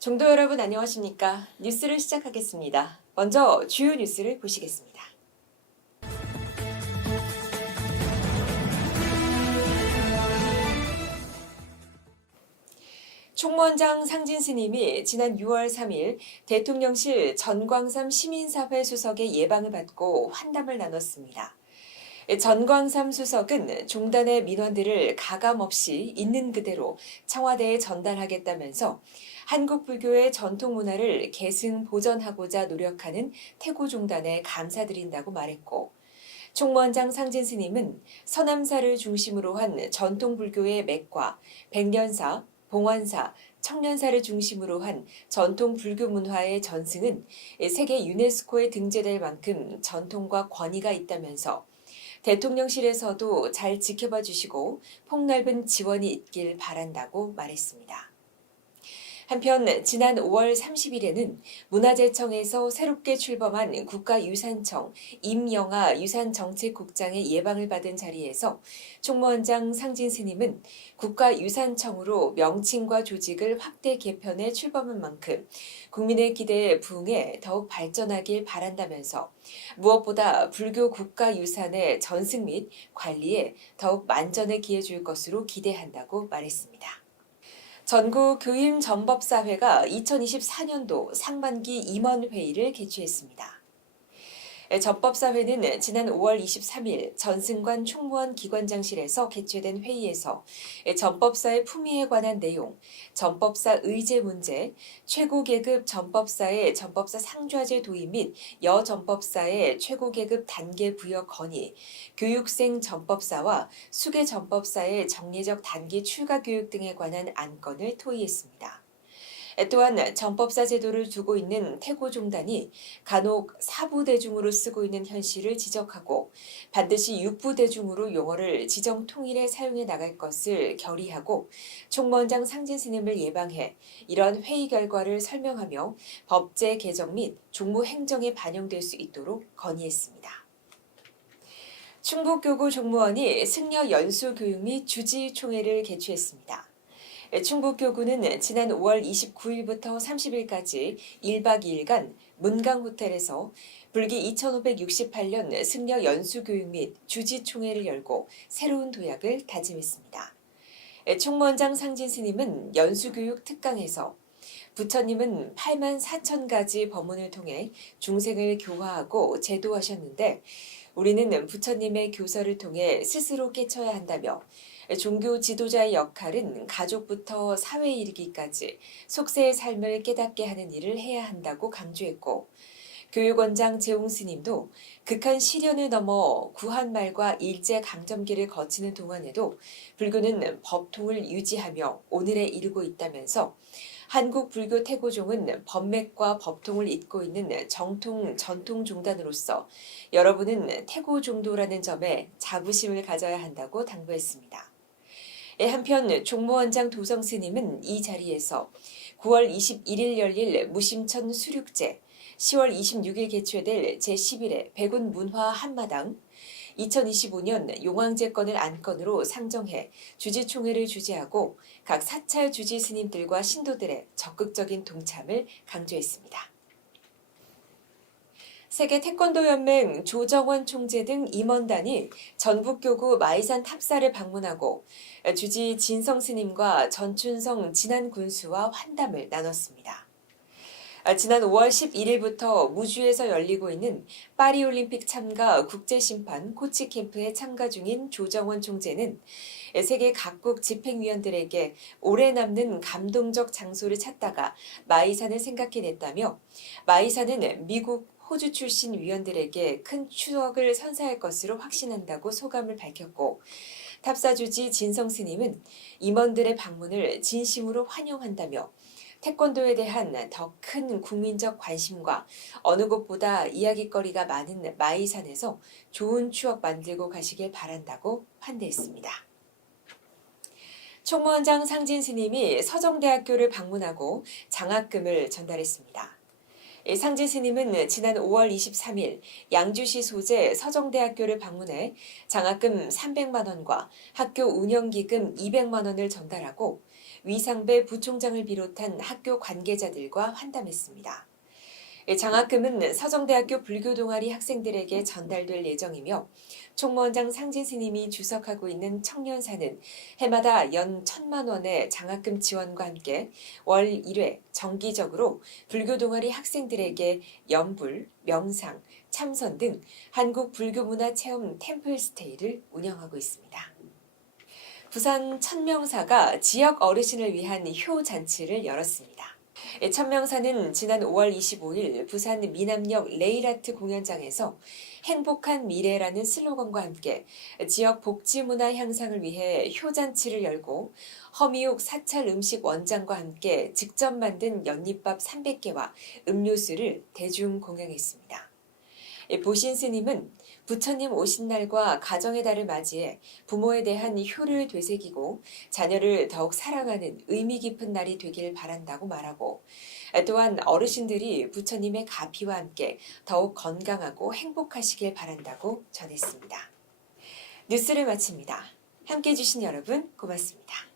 종도 여러분 안녕하십니까? 뉴스를 시작하겠습니다. 먼저 주요 뉴스를 보시겠습니다. 총무원장 상진 스님이 지난 6월 3일 대통령실 전광삼 시민사회 수석의 예방을 받고 환담을 나눴습니다. 전광삼 수석은 종단의 민원들을 가감없이 있는 그대로 청와대에 전달하겠다면서 한국 불교의 전통 문화를 계승 보존하고자 노력하는 태고종단에 감사드린다고 말했고, 총무원장 상진 스님은 서남사를 중심으로 한 전통 불교의 맥과 백년사, 봉환사, 청년사를 중심으로 한 전통 불교 문화의 전승은 세계 유네스코에 등재될 만큼 전통과 권위가 있다면서 대통령실에서도 잘 지켜봐 주시고 폭넓은 지원이 있길 바란다고 말했습니다. 한편 지난 5월 30일에는 문화재청에서 새롭게 출범한 국가유산청 임영아 유산정책국장의 예방을 받은 자리에서 총무원장 상진 스님은 국가유산청으로 명칭과 조직을 확대 개편해 출범한 만큼 국민의 기대에 부응해 더욱 발전하길 바란다면서 무엇보다 불교 국가유산의 전승 및 관리에 더욱 만전을 기해 줄 것으로 기대한다고 말했습니다. 전국 교임전법사회가 2024년도 상반기 임원회의를 개최했습니다. 전법사회는 지난 5월 23일 전승관 총무원 기관장실에서 개최된 회의에서 전법사의 품위에 관한 내용, 전법사 의제 문제, 최고계급 전법사의 전법사 상좌제 도입 및 여전법사의 최고계급 단계 부여 건의, 교육생 전법사와 수계 전법사의 정례적 단계 출가 교육 등에 관한 안건을 토의했습니다. 또한 전법사 제도를 두고 있는 태고종단이 간혹 사부대중으로 쓰고 있는 현실을 지적하고 반드시 육부대중으로 용어를 지정 통일에 사용해 나갈 것을 결의하고 총무원장 상진 스님을 예방해 이런 회의 결과를 설명하며 법제 개정 및 종무 행정에 반영될 수 있도록 건의했습니다. 충북교구 종무원이 승려 연수 교육 및 주지 총회를 개최했습니다. 충북교구는 지난 5월 29일부터 30일까지 1박 2일간 문강호텔에서 불기 2568년 승려 연수교육 및 주지총회를 열고 새로운 도약을 다짐했습니다. 총무원장 상진 스님은 연수교육 특강에서 부처님은 8만 4천 가지 법문을 통해 중생을 교화하고 제도하셨는데 우리는 부처님의 교설을 통해 스스로 깨쳐야 한다며 종교 지도자의 역할은 가족부터 사회에 이르기까지 속세의 삶을 깨닫게 하는 일을 해야 한다고 강조했고 교육원장 재홍 스님도 극한 시련을 넘어 구한말과 일제강점기를 거치는 동안에도 불교는 법통을 유지하며 오늘에 이르고 있다면서 한국 불교 태고종은 법맥과 법통을 잇고 있는 정통 전통 종단으로서 여러분은 태고종도라는 점에 자부심을 가져야 한다고 당부했습니다. 한편 종무원장 도성 스님은 이 자리에서 9월 21일 열릴 무심천 수륙제, 10월 26일 개최될 제11회 백운 문화 한마당, 2025년 용왕제권을 안건으로 상정해 주지총회를 주재하고 각 사찰 주지 스님들과 신도들의 적극적인 동참을 강조했습니다. 세계 태권도연맹 조정원 총재 등 임원단이 전북교구 마이산 탑사를 방문하고 주지 진성 스님과 전춘성 진안 군수와 환담을 나눴습니다. 지난 5월 11일부터 무주에서 열리고 있는 파리올림픽 참가 국제심판 코치 캠프에 참가 중인 조정원 총재는 세계 각국 집행위원들에게 오래 남는 감동적 장소를 찾다가 마이산을 생각해냈다며 마이산은 미국, 호주 출신 위원들에게 큰 추억을 선사할 것으로 확신한다고 소감을 밝혔고 탑사주지 진성 스님은 임원들의 방문을 진심으로 환영한다며 태권도에 대한 더 큰 국민적 관심과 어느 곳보다 이야깃거리가 많은 마이산에서 좋은 추억 만들고 가시길 바란다고 환대했습니다. 총무원장 상진 스님이 서정대학교를 방문하고 장학금을 전달했습니다. 상진 스님은 지난 5월 23일 양주시 소재 서정대학교를 방문해 장학금 300만 원과 학교 운영기금 200만 원을 전달하고 위상배 부총장을 비롯한 학교 관계자들과 환담했습니다. 장학금은 서정대학교 불교동아리 학생들에게 전달될 예정이며 총무원장 상진 스님이 주석하고 있는 청년사는 해마다 연 1,000만 원의 장학금 지원과 함께 월 1회 정기적으로 불교동아리 학생들에게 연불, 명상, 참선 등 한국 불교문화 체험 템플스테이를 운영하고 있습니다. 부산 천명사가 지역 어르신을 위한 효잔치를 열었습니다. 천명사는 지난 5월 25일 부산 미남역 레일아트 공연장에서 행복한 미래라는 슬로건과 함께 지역 복지문화 향상을 위해 효잔치를 열고 허미옥 사찰 음식 원장과 함께 직접 만든 연잎밥 300개와 음료수를 대중 공양했습니다. 보신 스님은 부처님 오신 날과 가정의 달을 맞이해 부모에 대한 효를 되새기고 자녀를 더욱 사랑하는 의미 깊은 날이 되길 바란다고 말하고 또한 어르신들이 부처님의 가피와 함께 더욱 건강하고 행복하시길 바란다고 전했습니다. 뉴스를 마칩니다. 함께해 주신 여러분 고맙습니다.